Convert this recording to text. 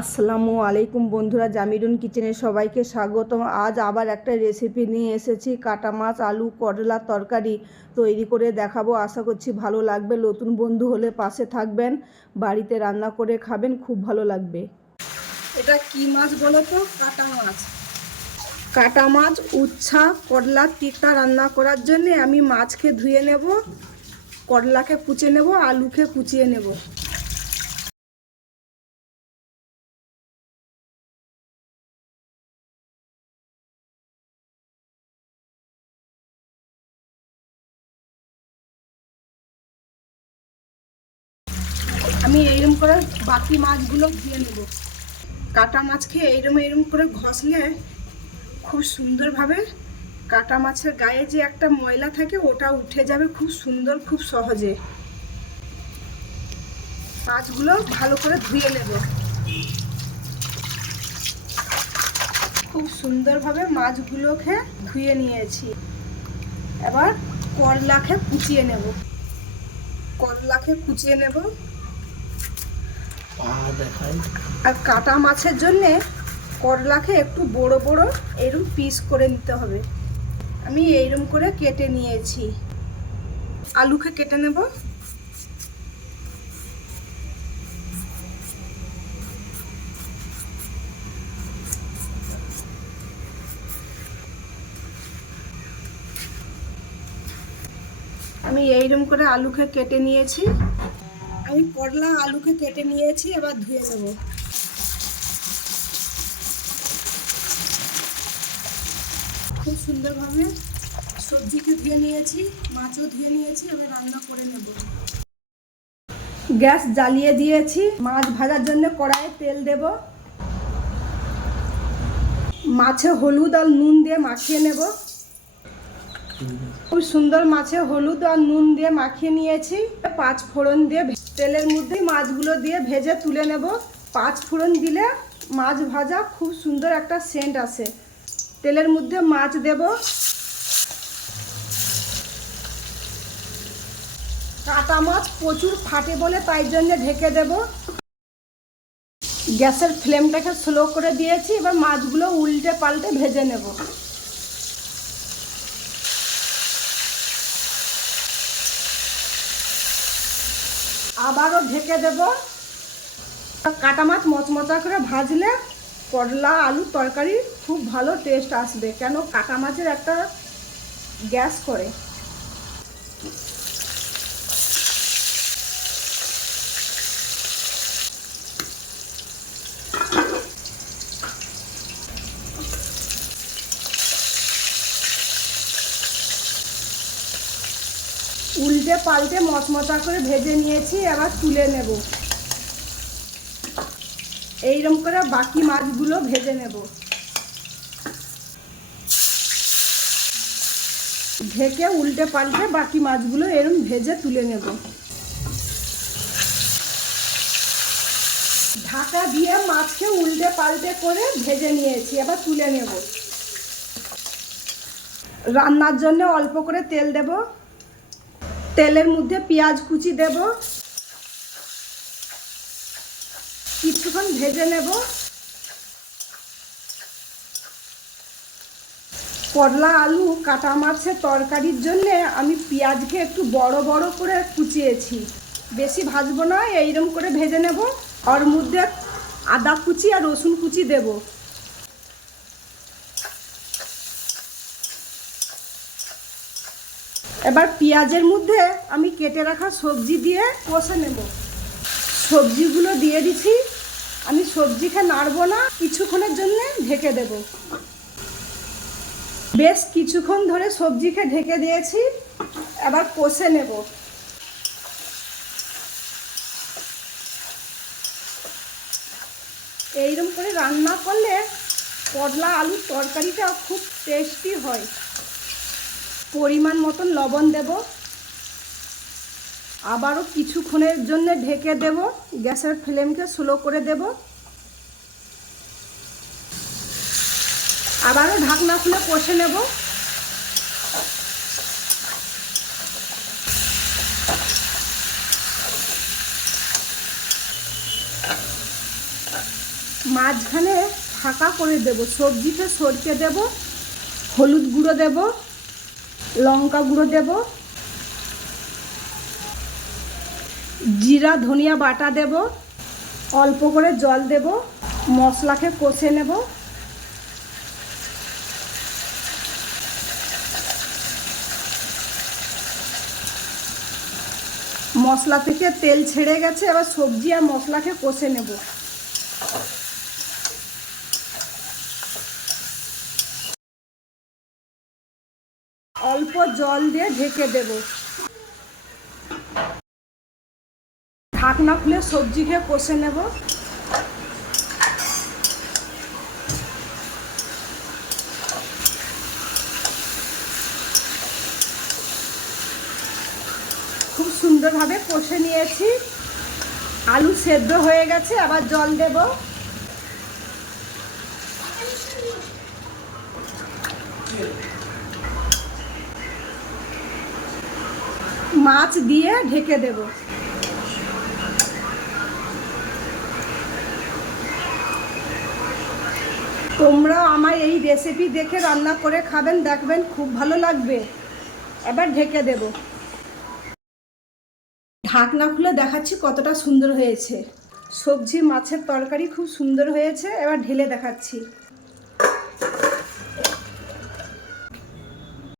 আসসালামু আলাইকুম বন্ধুরা জামিরুন কিচেনে সবাইকে স্বাগতম। আজ আবার একটা রেসিপি নিয়ে এসেছি কাটা মাছ আলু করলা তরকারি তৈরি করে দেখাবো। আশা করছি ভালো লাগবে। নতুন বন্ধু হলে পাশে থাকবেন বাড়িতে রান্না করে খাবেন খুব ভালো লাগবে। এটা কি মাছ বলো তো? কাটা মাছ। কাটা মাছ উচ্ছা করলা তিতা রান্না করার জন্য আমি মাছকে ধুয়ে নেব করলাকে কুচে নেব আলুকে কুচিয়ে নেব। করে বাকি মাছগুলো ধুয়ে নেব। কাটা মাছকে এইরকম এইরকম করে ঘষলে খুব সুন্দরভাবে কাটা মাছের গায়ে যে একটা ময়লা থাকে ওটা উঠে যাবে খুব সুন্দর, খুব সহজে। মাছগুলো ভালো করে ধুয়ে নেব। খুব সুন্দরভাবে মাছগুলোকে ধুয়ে নিয়েছি। এবার করলাকে কুচিয়ে নেব। করলাকে কুচিয়ে নেব। আর কাটা মাছের জন্যে করলাকে একটু বড় বড় এরম পিস করে নিতে হবে। আমি এইরকম করে কেটে নিয়েছি। আলুকে কেটে নেব। আমি এইরকম করে আলুকে কেটে নিয়েছি। আমি করলা আলুকে কেটে নিয়েছি, এবার ধুয়ে নেব। খুব সুন্দরভাবে সবজিকে ধুয়ে নিয়েছি, মাছও ধুয়ে নিয়েছি, এবার রান্না করে নেব। গ্যাস জ্বালিয়ে দিয়েছি, মাছ ভাজার জন্য কড়াইয়ে তেল দেব। মাছে হলুদ আর নুন দিয়ে মাখিয়ে নেব। খুব সুন্দর মাছে হলুদ আর নুন দিয়ে মাখিয়ে নিয়েছি। পাঁচ ফোড়ন দিয়ে তেলের মধ্যে মাছগুলো দিয়ে ভেজে তুলে নেব। পাঁচ ফোড়ন দিলে মাছ ভাজা খুব সুন্দর একটা সেন্ট আসে। তেলের মধ্যে মাছ দেব। কাটা মাছ প্রচুর ফাটে বলে তাই জন্য ঢেকে দেব। গ্যাসের ফ্লেমটাকে স্লো করে দিয়েছি। এবার মাছগুলো উল্টে পাল্টে ভেজে নেব। আবারও ঢেকে দেব। কাটা মাছ মচমচা করে ভাজলে করলা, আলু তরকারি খুব ভালো টেস্ট আসবে। কেন কাটা মাছের একটা গ্যাস করে। উল্টে পাল্টে মচমচা করে ভেজে নিয়েছি, এবার তুলে নেব। এইরকম করে বাকি মাছগুলো ভেজে নেব। ঢেকে উল্টে পাল্টে বাকি মাছগুলো এরকম ভেজে তুলে নেব। ঢাকা দিয়ে মাছকে উল্টে পাল্টে করে ভেজে নিয়েছি, এবার তুলে নেব। রান্নার জন্য অল্প করে তেল দেব। তেলের মধ্যে পেঁয়াজ কুচি দেব। কিছুক্ষণ ভেজে নেব। করলা, আলু, কাটা মাছের তরকারির জন্য আমি পেঁয়াজকে একটু বড় বড় করে কুচিয়েছি। বেশি ভাজবো না, এইরকম করে ভেজে নেব। ওর মধ্যে আদা কুচি আর রসুন কুচি দেব। এবার পেঁয়াজের মধ্যে আমি কেটে রাখা সবজি দিয়ে কষে নেব। সবজিগুলো দিয়ে দিছি। আমি সবজিকে নাড়বো না, কিছুক্ষণের জন্য ঢেকে দেব। বেশ কিছুক্ষণ ধরে সবজিকে ঢেকে দিয়েছি। এবার কষে নেব। এইরকম করে রান্না করলে করলা আলুর তরকারিটা খুব টেস্টি হয়। পরিমাণ মতন লবণ দেব। আবারও কিছুক্ষণের জন্য ঢেকে দেব। গ্যাসের ফ্লেমকে স্লো করে দেব। আবারও ঢাকনা খুলে কষে নেব। মাঝখানে ফাঁকা করে দেব। সবজিতে সরকে দেব, হলুদ গুঁড়ো দেব। লঙ্কা গুঁড়ো দেব। জিরা, ধনিয়া বাটা দেব। অল্প করে জল দেব। মশলাকে কষে নেব। মশলা থেকে তেল ছেড়ে গেছে, এবার সবজি আর মশলাকে কষে নেব। অল্প জল দিয়ে ঢেকে দেব। ঢাকনা খুলে সবজিকে কষে নেব। খুব সুন্দরভাবে কষে নিয়েছি। আলু সেদ্ধ হয়ে গেছে, আবার জল দেব। মাছ দিয়ে ঢেকে দেব। তোমরা আমার এই রেসিপি দেখে রান্না করে খাবেন, দেখবেন খুব ভালো লাগবে। এবার ঢেকে দেব। ঢাকনা খুলে দেখাচ্ছি কতটা সুন্দর হয়েছে। সবজি, মাছের তরকারি খুব সুন্দর হয়েছে, এবার ঢেলে দেখাচ্ছি।